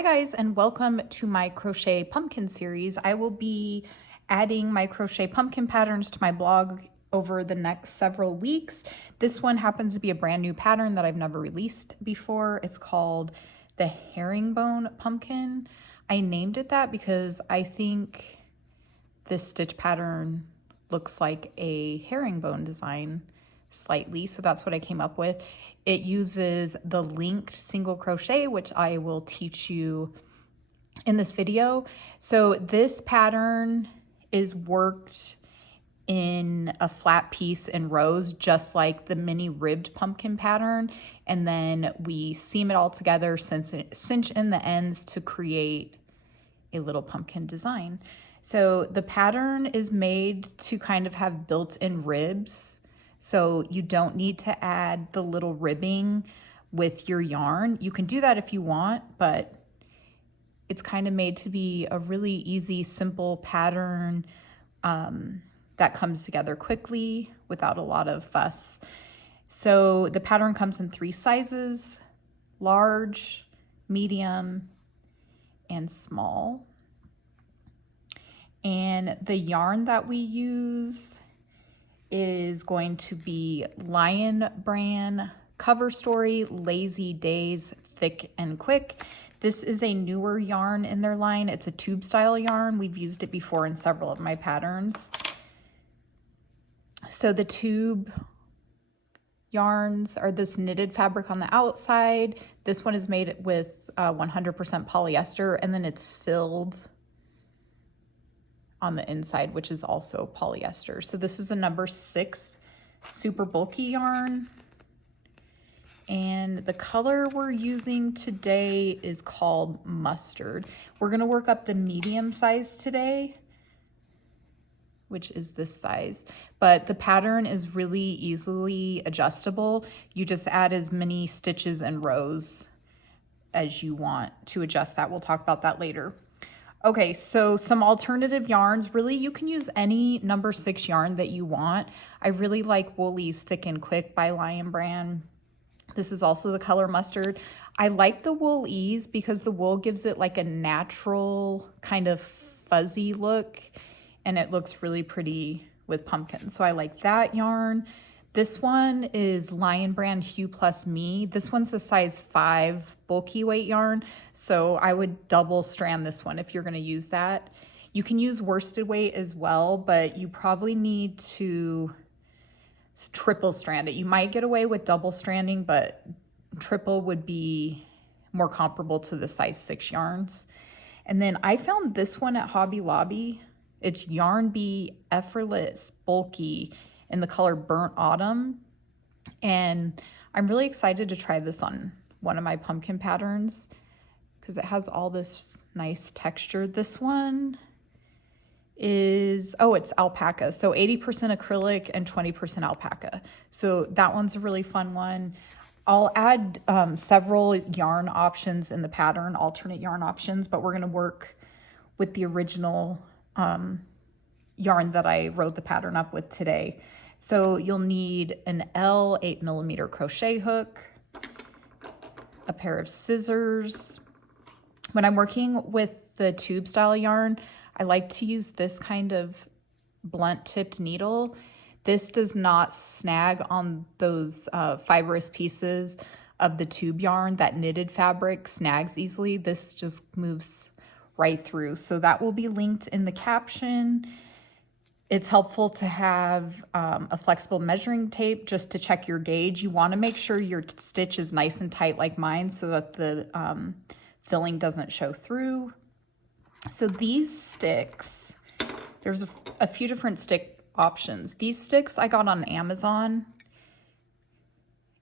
Hi guys, and welcome to my crochet pumpkin series. I will be adding my crochet pumpkin patterns to my blog over the next several weeks. This one happens to be a brand new pattern that I've never released before. It's called the Herringbone Pumpkin. I named it that because I think this stitch pattern looks like a herringbone design slightly, so that's what I came up with. It uses the linked single crochet, which I will teach you in this video. So this pattern is worked in a flat piece in rows, just like the mini ribbed pumpkin pattern. And then we seam it all together, cinch in the ends to create a little pumpkin design. So the pattern is made to kind of have built-in ribs. So you don't need to add the little ribbing with your yarn. You can do that if you want, but it's kind of made to be a really easy, simple pattern that comes together quickly without a lot of fuss. So the pattern comes in 3 sizes: large, medium, and small. And the yarn that we use is going to be Lion Brand Cover Story Lazy Days Thick and Quick. This is a newer yarn in their line. It's a tube style yarn. We've used it before in several of my patterns. So the tube yarns are this knitted fabric on the outside. This one is made with 100% polyester, and then it's filled on the inside, which is also polyester. So this is a number 6 super bulky yarn. And the color we're using today is called Mustard. We're gonna work up the medium size today, which is this size, but the pattern is really easily adjustable. You just add as many stitches and rows as you want to adjust that. We'll talk about that later. Okay, so some alternative yarns. Really, you can use any number 6 yarn that you want. I really like Woolly's Thick and Quick by Lion Brand. This is also the color Mustard. I like the Wool Ease because the wool gives it like a natural kind of fuzzy look, and it looks really pretty with pumpkins. So I like that yarn. This one is Lion Brand Hue Plus Me. This one's a size 5 bulky weight yarn, so I would double strand this one if you're gonna use that. You can use worsted weight as well, but you probably need to triple strand it. You might get away with double stranding, but triple would be more comparable to the size 6 yarns. And then I found this one at Hobby Lobby. It's Yarn Bee Effortless Bulky in the color Burnt Autumn. And I'm really excited to try this on one of my pumpkin patterns because it has all this nice texture. This one is, oh, it's alpaca. So 80% acrylic and 20% alpaca. So that one's a really fun one. I'll add several yarn options in the pattern, alternate yarn options, but we're gonna work with the original yarn that I wrote the pattern up with today. So you'll need an L 8mm crochet hook, a pair of scissors. When I'm working with the tube style yarn, I like to use this kind of blunt tipped needle. This does not snag on those fibrous pieces of the tube yarn. That knitted fabric snags easily. This just moves right through. So that will be linked in the caption. It's helpful to have a flexible measuring tape just to check your gauge. You want to make sure your stitch is nice and tight like mine so that the filling doesn't show through. So these sticks, there's a few different stick options. These sticks I got on Amazon,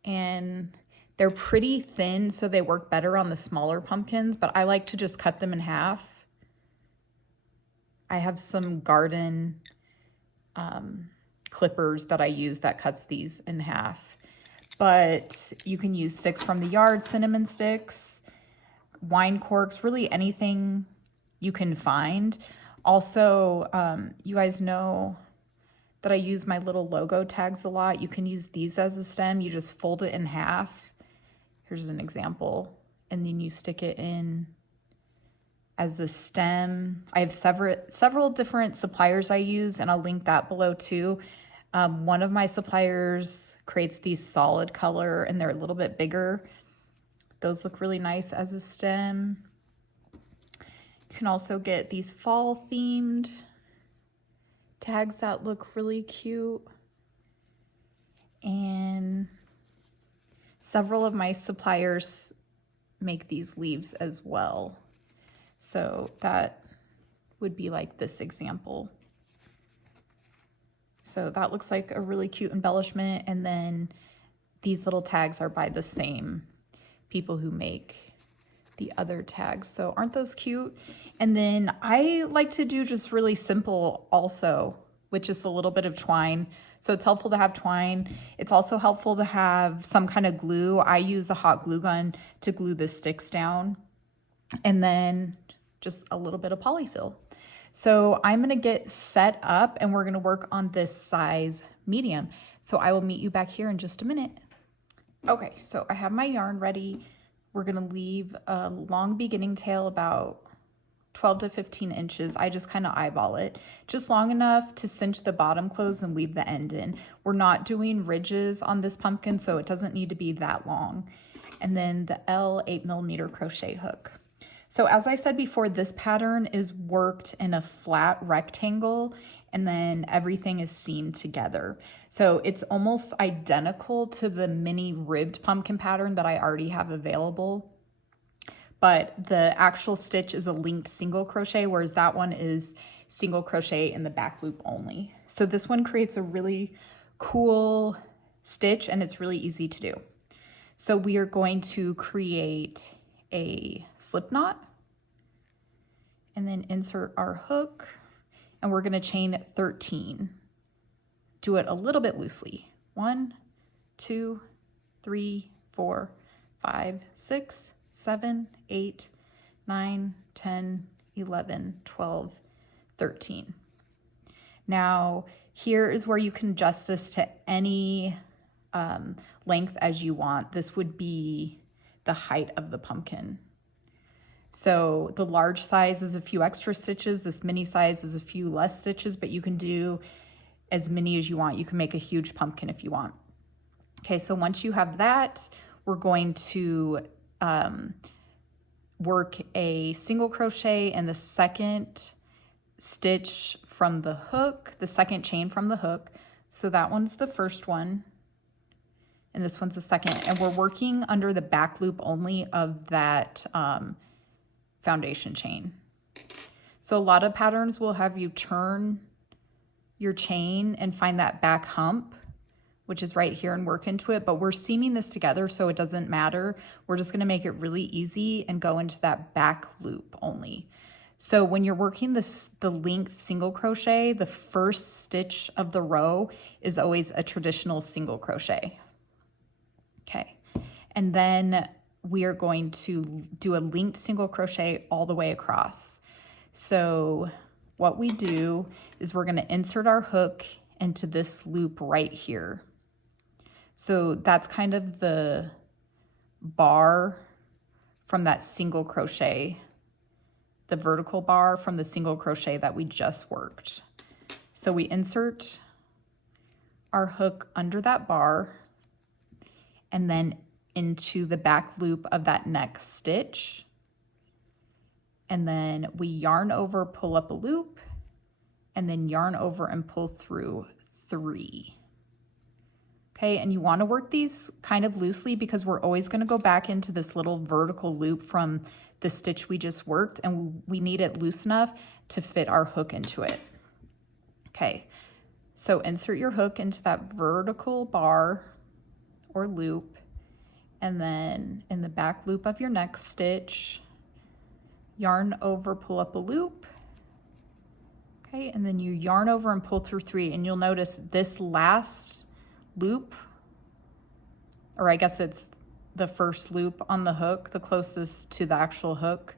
and they're pretty thin, so they work better on the smaller pumpkins, but I like to just cut them in half. I have some garden clippers that I use that cuts these in half, but you can use sticks from the yard, cinnamon sticks, wine corks, really anything you can find. Also, you guys know that I use my little logo tags a lot. You can use these as a stem. You just fold it in half. Here's an example. And then you stick it in as the stem. I have several different suppliers I use, and I'll link that below too. One of my suppliers creates these solid color, and they're a little bit bigger. Those look really nice as a stem. You can also get these fall themed tags that look really cute. And several of my suppliers make these leaves as well. So that would be like this example. So that looks like a really cute embellishment. And then these little tags are by the same people who make the other tags. So aren't those cute? And then I like to do just really simple also, with just a little bit of twine. So it's helpful to have twine. It's also helpful to have some kind of glue. I use a hot glue gun to glue the sticks down. And then just a little bit of Poly-Fil. So I'm gonna get set up and we're gonna work on this size medium. So I will meet you back here in just a minute. Okay, so I have my yarn ready. We're gonna leave a long beginning tail about 12 to 15 inches. I just kind of eyeball it, just long enough to cinch the bottom close and weave the end in. We're not doing ridges on this pumpkin, so it doesn't need to be that long. And then the L 8mm crochet hook. So as I said before, this pattern is worked in a flat rectangle and then everything is seamed together. So it's almost identical to the mini ribbed pumpkin pattern that I already have available. But the actual stitch is a linked single crochet, whereas that one is single crochet in the back loop only. So this one creates a really cool stitch and it's really easy to do. So we are going to create a slip knot and then insert our hook, and we're gonna chain 13. Do it a little bit loosely. 1, 2, 3, 4, 5, 6, 7, 8, 9, 10, 11, 12, 13. Now, here is where you can adjust this to any length as you want. This would be the height of the pumpkin. So the large size is a few extra stitches. This mini size is a few less stitches, but you can do as many as you want. You can make a huge pumpkin if you want. Okay, so once you have that, we're going to work a single crochet in the second stitch from the hook, the second chain from the hook. So that one's the first one, and this one's the second. And we're working under the back loop only of that foundation chain. So a lot of patterns will have you turn your chain and find that back hump, which is right here, and work into it, but we're seaming this together so it doesn't matter. We're just gonna make it really easy and go into that back loop only. So when you're working the linked single crochet, the first stitch of the row is always a traditional single crochet. Okay, and then we are going to do a linked single crochet all the way across. So what we do is we're gonna insert our hook into this loop right here. So that's kind of the bar from that single crochet, the vertical bar from the single crochet that we just worked. So we insert our hook under that bar and then into the back loop of that next stitch. And then we yarn over, pull up a loop, and then yarn over and pull through 3. Okay, and you want to work these kind of loosely because we're always going to go back into this little vertical loop from the stitch we just worked, and we need it loose enough to fit our hook into it. Okay, so insert your hook into that vertical bar or loop, and then in the back loop of your next stitch, yarn over, pull up a loop. Okay, and then you yarn over and pull through 3, and you'll notice this last loop, or I guess it's the first loop on the hook, the closest to the actual hook,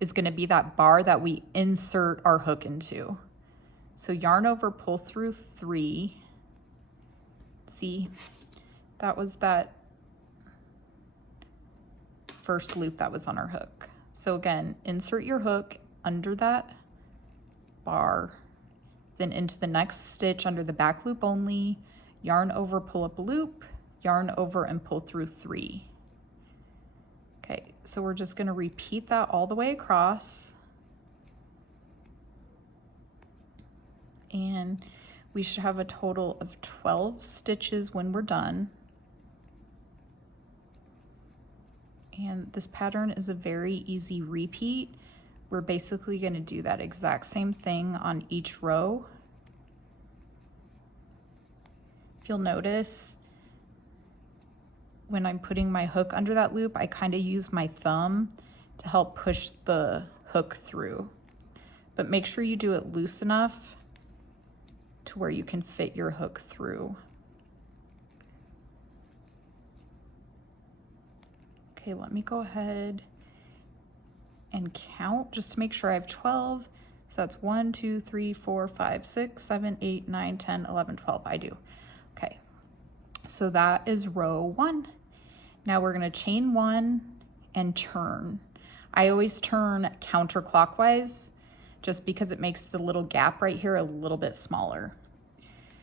is going to be that bar that we insert our hook into. So yarn over, pull through 3. See, that was that first loop that was on our hook. So again, insert your hook under that bar, then into the next stitch under the back loop only, yarn over, pull up a loop, yarn over and pull through 3. Okay, so we're just going to repeat that all the way across. And we should have a total of 12 stitches when we're done. And this pattern is a very easy repeat. We're basically going to do that exact same thing on each row. If you'll notice, when I'm putting my hook under that loop, I kind of use my thumb to help push the hook through. But make sure you do it loose enough to where you can fit your hook through. Okay, let me go ahead and count just to make sure I have 12. So that's 1, 2, 3, 4, 5, 6, 7, 8, 9, 10, 11, 12. I do. Okay, so that is row 1. Now we're going to chain 1 and turn. I always turn counterclockwise just because it makes the little gap right here a little bit smaller.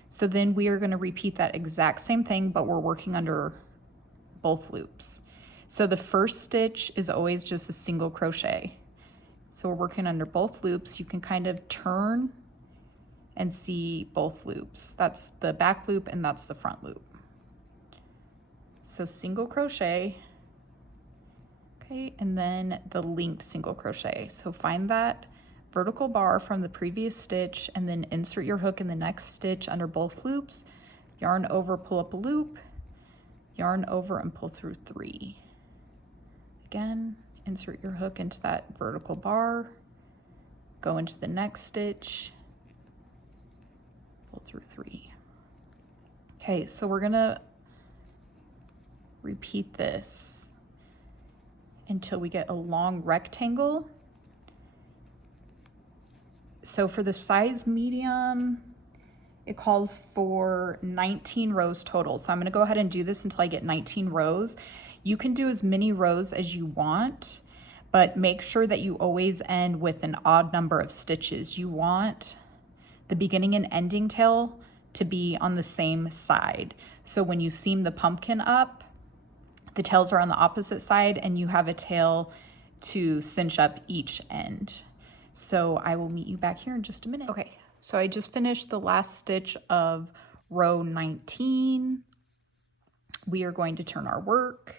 So then we are going to repeat that exact same thing, but we're working under both loops. So the first stitch is always just a single crochet. So we're working under both loops. You can kind of turn and see both loops. That's the back loop and that's the front loop. So single crochet, okay, and then the linked single crochet. So find that vertical bar from the previous stitch and then insert your hook in the next stitch under both loops, yarn over, pull up a loop, yarn over and pull through 3. Again, insert your hook into that vertical bar, go into the next stitch, pull through 3. Okay, so we're gonna repeat this until we get a long rectangle. So for the size medium, it calls for 19 rows total. So I'm gonna go ahead and do this until I get 19 rows. You can do as many rows as you want, but make sure that you always end with an odd number of stitches. You want the beginning and ending tail to be on the same side. So when you seam the pumpkin up, the tails are on the opposite side and you have a tail to cinch up each end. So I will meet you back here in just a minute. Okay, so I just finished the last stitch of row 19. We are going to turn our work.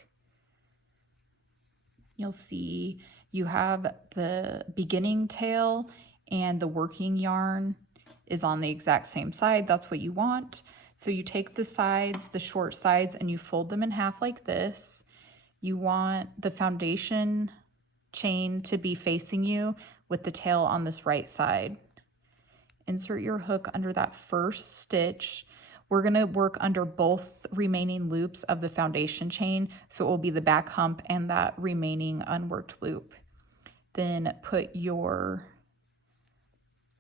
You'll see you have the beginning tail and the working yarn is on the exact same side. That's what you want. So you take the sides, the short sides, and you fold them in half like this. You want the foundation chain to be facing you with the tail on this right side. Insert your hook under that first stitch. We're gonna work under both remaining loops of the foundation chain, so it will be the back hump and that remaining unworked loop. Then put your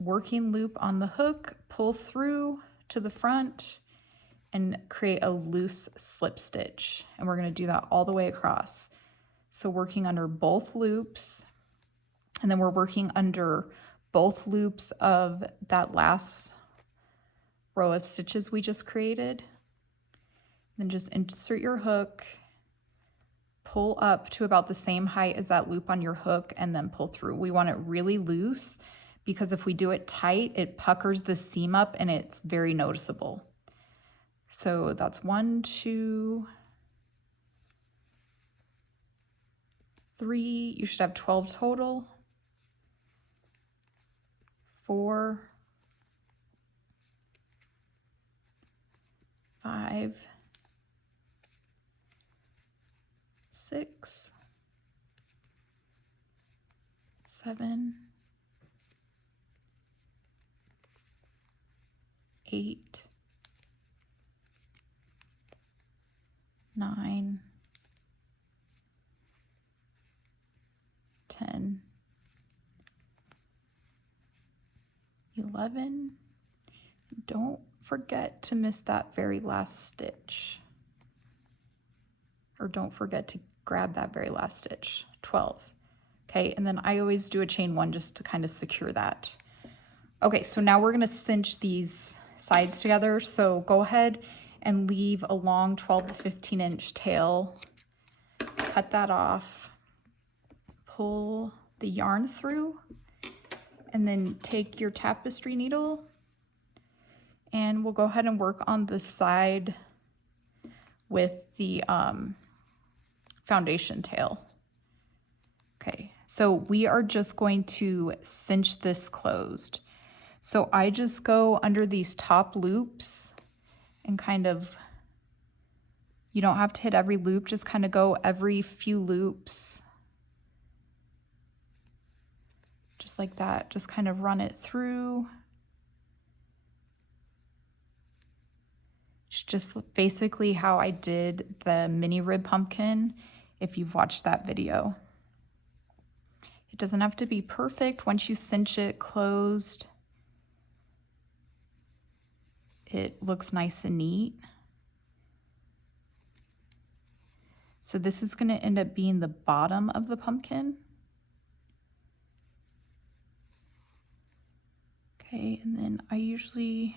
working loop on the hook, pull through to the front, and create a loose slip stitch. And we're gonna do that all the way across. So working under both loops, and then we're working under both loops of that last row of stitches we just created. Then just insert your hook, pull up to about the same height as that loop on your hook, and then pull through. We want it really loose because if we do it tight, it puckers the seam up and it's very noticeable. So that's 1, 2, 3. You should have 12 total. 4, 5, 6, 7, 8, 9, 10, 11. Don't forget to miss that very last stitch. Or don't forget to grab that very last stitch. 12. Okay, and then I always do a chain 1 just to kind of secure that. Okay, so now we're gonna cinch these sides together. So go ahead and leave a long 12 to 15 inch tail. Cut that off, pull the yarn through, and then take your tapestry needle, and we'll go ahead and work on the side with the foundation tail. Okay, so we are just going to cinch this closed. So I just go under these top loops and kind of, you don't have to hit every loop, just kind of go every few loops. Just like that, just kind of run it through. It's just basically how I did the mini rib pumpkin, if you've watched that video. It doesn't have to be perfect. Once you cinch it closed, it looks nice and neat. So this is gonna end up being the bottom of the pumpkin. Okay, and then I usually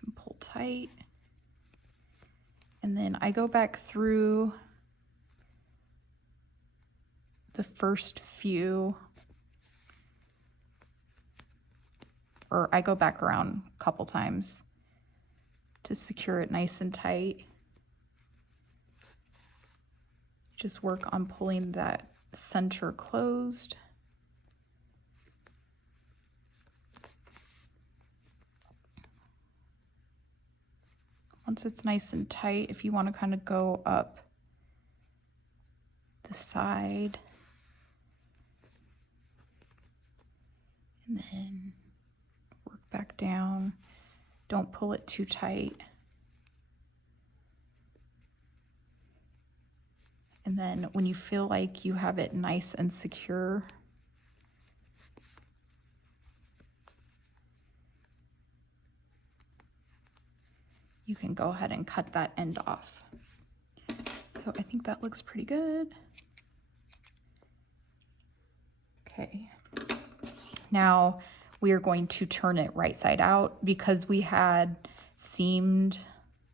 can pull tight. And then I go back through the first few, or I go back around a couple times to secure it nice and tight. Just work on pulling that center closed. Once it's nice and tight, if you want to kind of go up the side and then work back down, don't pull it too tight. And then when you feel like you have it nice and secure, you can go ahead and cut that end off. So I think that looks pretty good. Okay. Now we are going to turn it right side out because we had seamed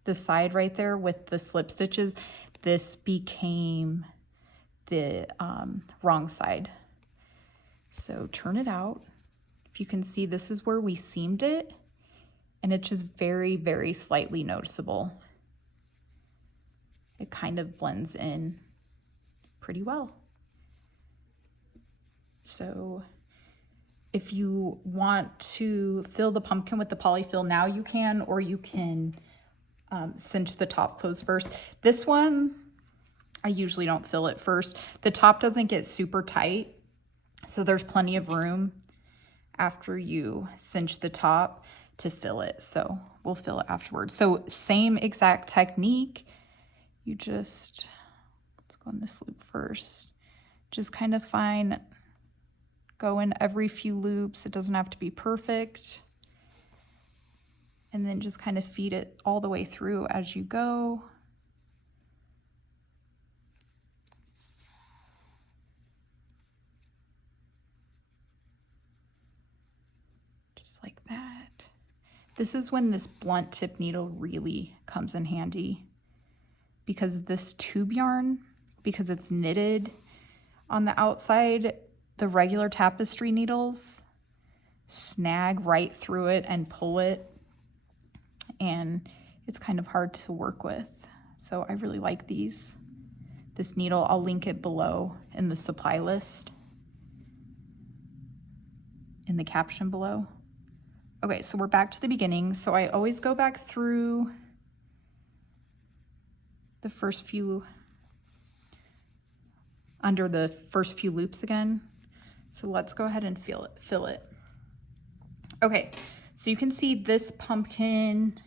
the side right there with the slip stitches. This became the wrong side. So turn it out. If you can see, this is where we seamed it, and it's just very, very slightly noticeable. It kind of blends in pretty well. So if you want to fill the pumpkin with the Poly-Fil now, you can, or you can cinch the top closed first. This one, I usually don't fill it first. The top doesn't get super tight, so there's plenty of room after you cinch the top to fill it. So we'll fill it afterwards. So same exact technique. You just, let's go in this loop first. Just kind of go in every few loops. It doesn't have to be perfect. And then just kind of feed it all the way through as you go. Just like that. This is when this blunt tip needle really comes in handy, because this tube yarn, because it's knitted on the outside, the regular tapestry needles snag right through it and pull it, and it's kind of hard to work with. So I really like this needle. I'll link it below in the supply list, in the caption below. Okay, so we're back to the beginning. So I always go back through the first few, under the first few loops again. So let's go ahead and fill it. Okay, so you can see this pumpkin.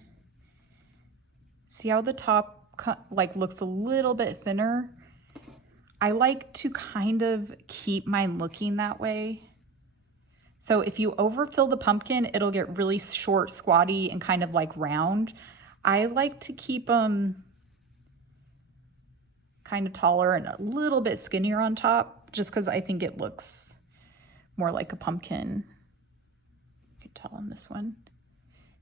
See how the top like looks a little bit thinner? I like to kind of keep mine looking that way. So if you overfill the pumpkin, it'll get really short, squatty, and kind of like round. I like to keep them kind of taller and a little bit skinnier on top, just because I think it looks more like a pumpkin. You can tell on this one.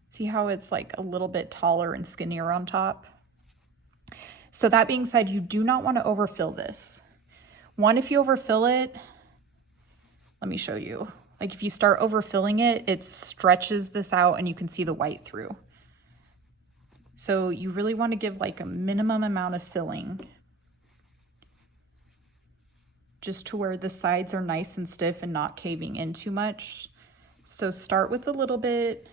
See how it's like a little bit taller and skinnier on top? So that being said, you do not want to overfill this. One, if you overfill it, let me show you. Like if you start overfilling it, it stretches this out and you can see the white through. So you really want to give like a minimum amount of filling, just to where the sides are nice and stiff and not caving in too much. So start with a little bit,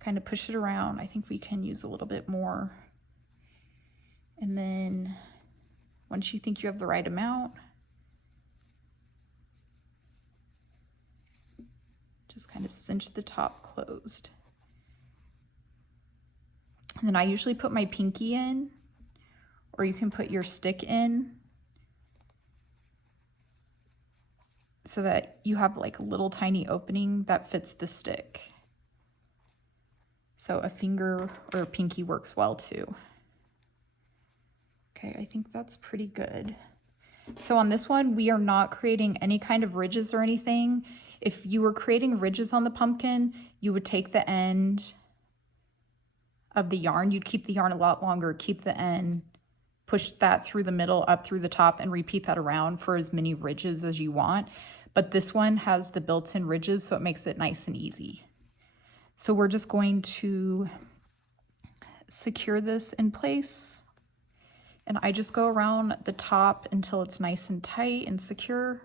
kind of push it around. I think we can use a little bit more. And then once you think you have the right amount, just kind of cinch the top closed. And then I usually put my pinky in, or you can put your stick in, so that you have like a little tiny opening that fits the stick. So a finger or a pinky works well too. Okay, I think that's pretty good. So on this one, we are not creating any kind of ridges or anything. If you were creating ridges on the pumpkin, you would take the end of the yarn, you'd keep the yarn a lot longer, keep the end, push that through the middle, up through the top, and repeat that around for as many ridges as you want. But this one has the built-in ridges, so it makes it nice and easy. So we're just going to secure this in place. And I just go around the top until it's nice and tight and secure.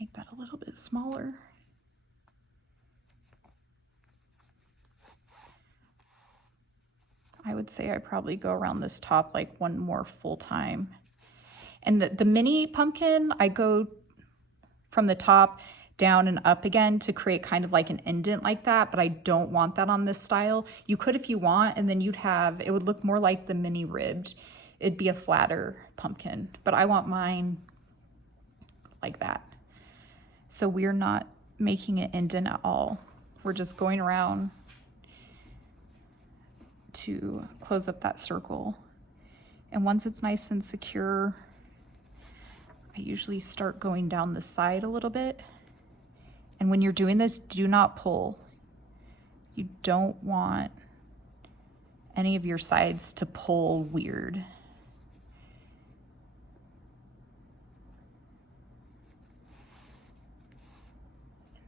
Make that a little bit smaller. I would say I probably go around this top like one more full time. And the mini pumpkin, I go from the top down and up again to create kind of like an indent like that, but I don't want that on this style. You could if you want, and then you'd have, it would look more like the mini ribbed. It'd be a flatter pumpkin, but I want mine like that. So we're not making an indent at all. We're just going around to close up that circle. And once it's nice and secure, I usually start going down the side a little bit. And when you're doing this, do not pull. You don't want any of your sides to pull weird.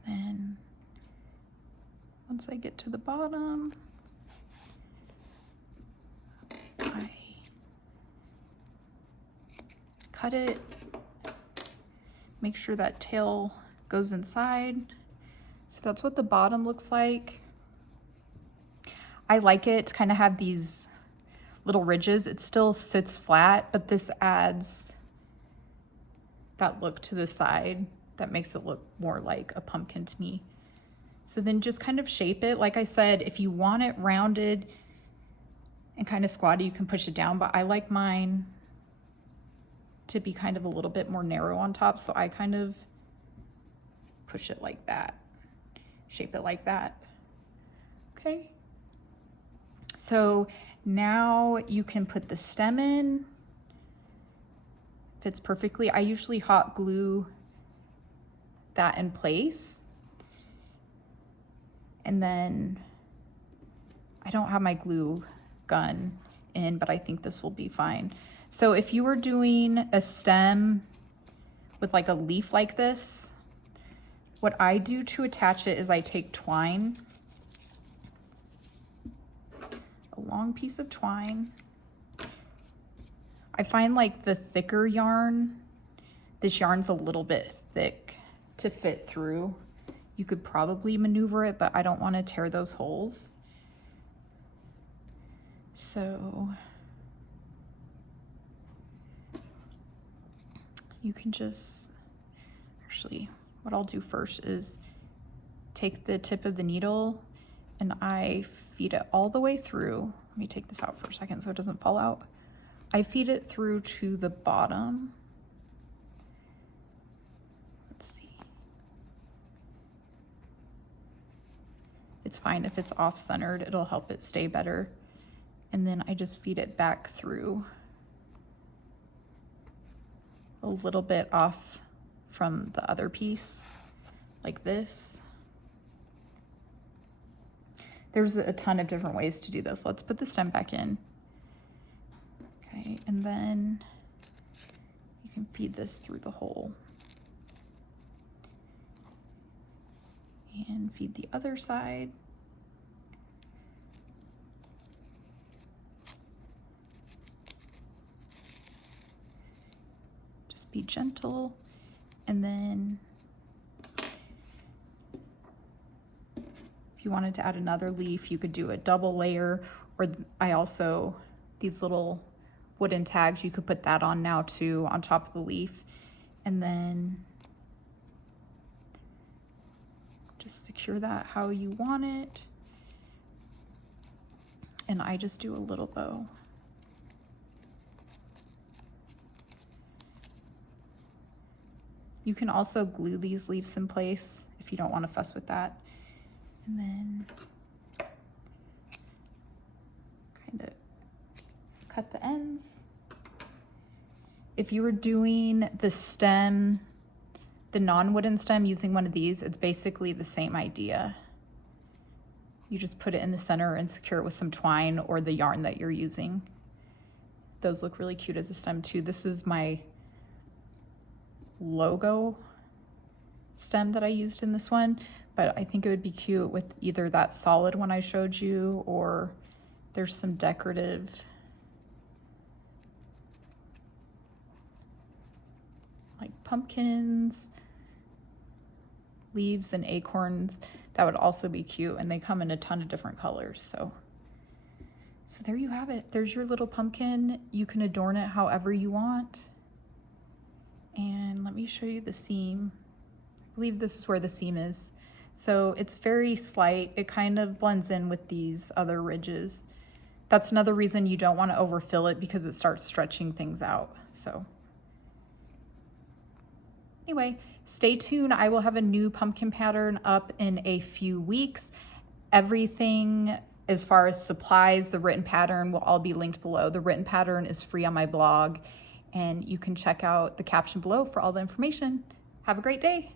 And then once I get to the bottom, I cut it, make sure that tail goes inside. So that's what the bottom looks like. I like it to kind of have these little ridges. It still sits flat, but this adds that look to the side that makes it look more like a pumpkin to me. So then just kind of shape it. Like I said, if you want it rounded and kind of squatty, you can push it down, but I like mine to be kind of a little bit more narrow on top. So I kind of push it like that, shape it like that. Okay. So now you can put the stem in. Fits perfectly. I usually hot glue that in place. And then I don't have my glue gun in, but I think this will be fine. So if you were doing a stem with like a leaf like this, what I do to attach it is I take twine, a long piece of twine. I find like the thicker yarn, this yarn's a little bit thick to fit through. You could probably maneuver it, but I don't want to tear those holes. So you can just, actually, what I'll do first is take the tip of the needle and I feed it all the way through. Let me take this out for a second so it doesn't fall out. I feed it through to the bottom. Let's see. It's fine if it's off-centered, it'll help it stay better. And then I just feed it back through a little bit off from the other piece, like this. There's a ton of different ways to do this. Let's put the stem back in. Okay, and then you can feed this through the hole. And feed the other side. Just be gentle, and then if you wanted to add another leaf, you could do a double layer, or these little wooden tags, you could put that on now too, on top of the leaf, and then just secure that how you want it. And I just do a little bow. You can also glue these leaves in place if you don't want to fuss with that. And then kind of cut the ends. If you were doing the stem, the non-wooden stem using one of these, it's basically the same idea. You just put it in the center and secure it with some twine or the yarn that you're using. Those look really cute as a stem too. This is my logo stem that I used in this one, but I think it would be cute with either that solid one I showed you, or there's some decorative like pumpkins, leaves, and acorns. That would also be cute, and they come in a ton of different colors. So there you have it. There's your little pumpkin. You can adorn it however you want. And let me show you the seam. I believe this is where the seam is. So it's very slight. It kind of blends in with these other ridges. That's another reason you don't want to overfill it, because it starts stretching things out. So anyway, stay tuned. I will have a new pumpkin pattern up in a few weeks. Everything as far as supplies, the written pattern will all be linked below. The written pattern is free on my blog, and you can check out the caption below for all the information. Have a great day.